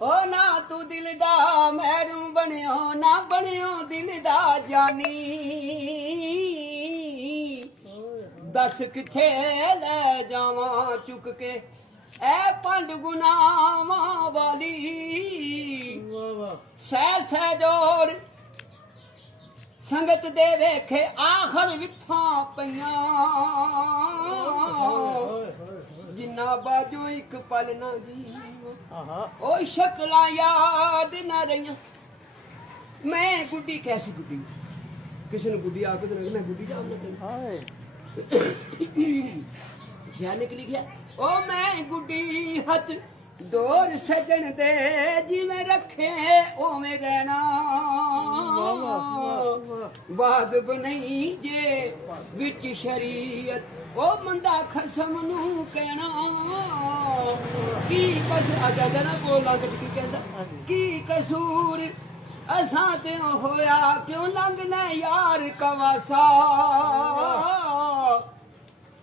ओ ना तू दिल दा महरूम बनियो ना बनियो दिल दा जानी दस किथे ले जावा चुक के ए पंड गुनामा वाली सह सह जोड़ संगत दे वेखे आखर विथा पईयां जिन्ना बाजो एक पल ना जी ओ शक्लां याद ना रहियां मैं गुड्डी कैसी गुड्डी किसी ने गुड्डी आके तो मैं गुड्डी जाऊं क्या निकली गया ओ मैं गुड्डी हथ दोर सजन दे जिवें रखे ओवें रहना वादब नहीं जे विच शरीयत ओ मंदा खसम नू कहना की कसूर आजा जरा बोला की कहंदा की कसूर असां ते होया क्यों लंघना यार कवासा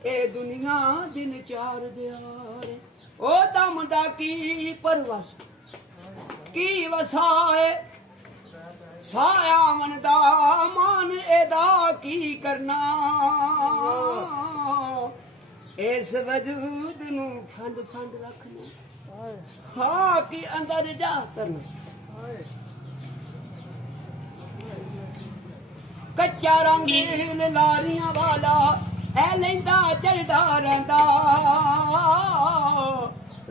ए दुनिया दिन चार दियार ओ दम दा की परवस की वसाए साया मन दा मान एदा की करना इस वजूद नू फंड फंड रखना हाँ की अंदर जा करना कच्चा रंगीन लारियां वाला ऐ लेंदा चढ़दा रहिंदा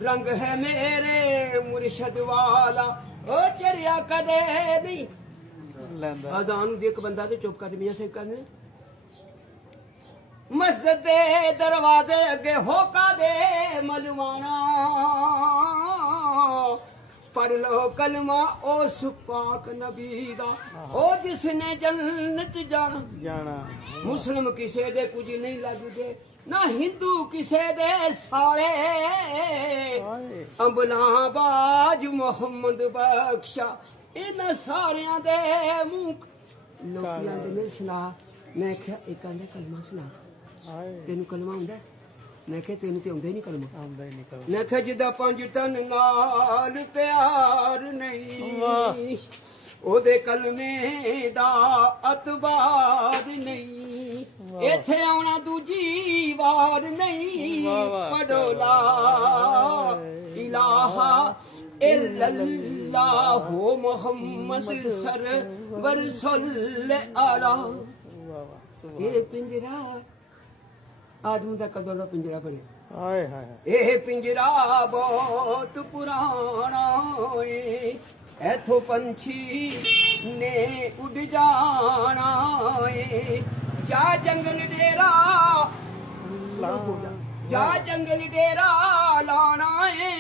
रंग है मेरे मुर्शद वाला ओ चढ़िया कदे नहीं अजान देख बंदा ते चुप कर मियां से करने मस्जिद दे दरवाजे अगे होका दे मलवाना पढ़ लो कलमा ओ सुपाक नबी दा ओ जिसने जन्नत जाना मुस्लिम किसे दे कुछ नहीं लगदे ना हिंदू किसे दे साले अंबलाबाज मोहम्मद बख्शा इन सारियां दे मुंह लोकियां दे ने सुना मैं क्या एक आंदे कलमा सुना तेनू कलमा हुंदा मैं क्या तेन ते आंदा ही नहीं कलमा मैं क्या जिदा पंज तन नाल प्यार नहीं ओदे कलमे दा अतबार नहीं इथे आना दूजी वार नहीं पडोला इलाहा इल्लल्लाहु मुहम्मद सरवर सल्लल्लाहु अलैहि ये पिंजरा आदमी दा कदों दा पिंजरा बने हाय हाय ए पिंजरा बहुत पुराना है एथों पंछी ने उड़ जाना है जा जंगल डेरा जा जंगल डेरा लाना है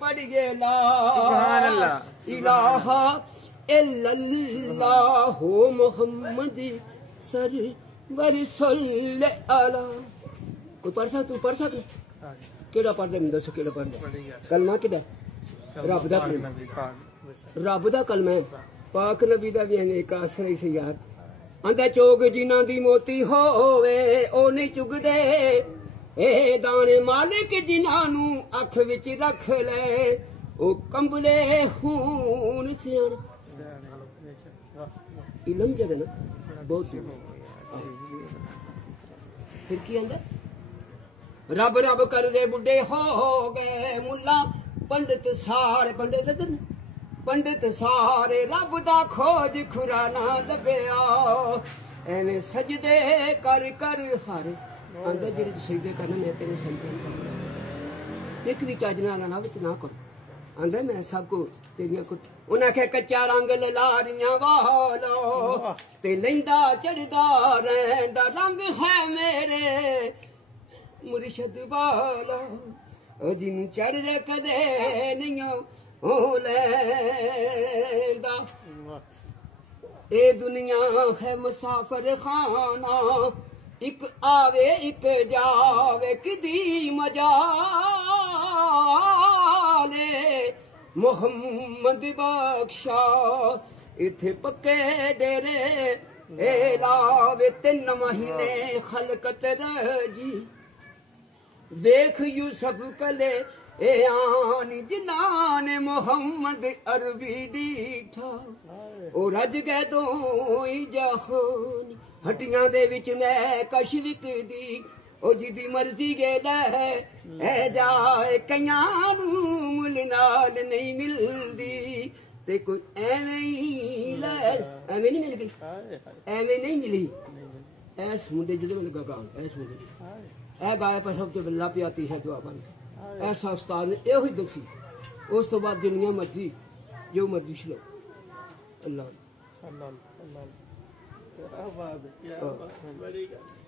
पढ़िए ला सुभान अल्लाह इलाहा इल्लल्लाहु मुहम्मद सरवर सल्लल्लाहु अलैहि कोई पढ़ सकता तू पढ़ सकता केड़ा पढ़दे मैं दस केड़ा पढ़दा कलमा केड़ा रब दा कलमा रब दा कलमा पाक नबी दा भी एक आसरा ही से यार आंदा चोग जिन्हां दी मोती होवे ओ नहीं चुगदे ए दाने मालिक जिन्हां नू अख विच रख ले ओ कंबले खून सियाण इलम जगह ना बहुत फिर की आंदा रब रब कर दे बुढ़े हो गए मुल्ला पंडित सारे पंडित सारे रब दा खोज खुरा ना लभया एने सजदे कर कर हारे आंदा जेड़े सजदे करना मैं तेरे सजदे करना एक भी चाजना ना विच ना करो आंदा मैं सब को तेरियां को उन्हें आखे कच्चा रंग लारियां वालो ते लैंदा चढ़दा रहिंदा रंग है मेरे मुर्शद वाला जिन चढ़ कदे नहीं हो लैंदा ए दुनिया है मुसाफिर खाना एक आवे एक जावे किदी मजाले मुहम्मद बख्शा इथे पक्के डेरे ए लावे 3 महीने खलकत रजी देख यूसुफ कले ਇਹ ਆਨ ਜਿਨ੍ਹਾਂ ਨੇ ਮੁਹੰਮਦ ਅਰਬੀ ਡੀਠਾ ਉਹ ਰੱਜ ਗਏ ਦੋਈ ਜਹਾਨ ਹੱਟੀਆਂ ਦੇ ਵਿੱਚ ਮੈਂ ਕਸ਼ ਵਿਕਦੀ ਉਹ ਜਿਹਦੀ ਮਰਜ਼ੀ ਗੇ ਲੈ ਜਾਏ ਕਈਆਂ ਨੂੰ ਮੁੱਲ ਨਾਲ ਨਹੀਂ ਮਿਲਦੀ ਤੇ ਕੋਈ ਐਵੇਂ ਹੀ ਲੈ ਐਵੇਂ ਨਹੀਂ ਮਿਲ ਗਈ ਐਵੇਂ ਨਹੀਂ ਮਿਲੀ ਐਸ ਮੁੰਡੇ ਜਦੋਂ ਲੱਗਾ ਗਾਣ ਐਸ ਮੁੰਡੇ ਇਹ ਗਾਇਆ ਪਰ ਸਭ ਤੋਂ ਬੱਲਾ ਪਿਆਤੀ ਹੈ ਦੁਆ ਐਸਾ ਉਸਤਾਦ ਨੇ ਇਹੋ ਹੀ ਦੱਸੀ ਉਸ ਤੋਂ ਬਾਅਦ ਦੁਨੀਆ ਮਰਜ਼ੀ ਜੋ ਮਰਜ਼ੀ ਛਲੋ ਅੱਲਾਹ ਅੱਲਾਹ ਅੱਲਾਹ ਕੀ ਬਾਤ ਹੈ ਕੀ ਬਾਤ ਹੈ ਬੜੀ ਗੱਲ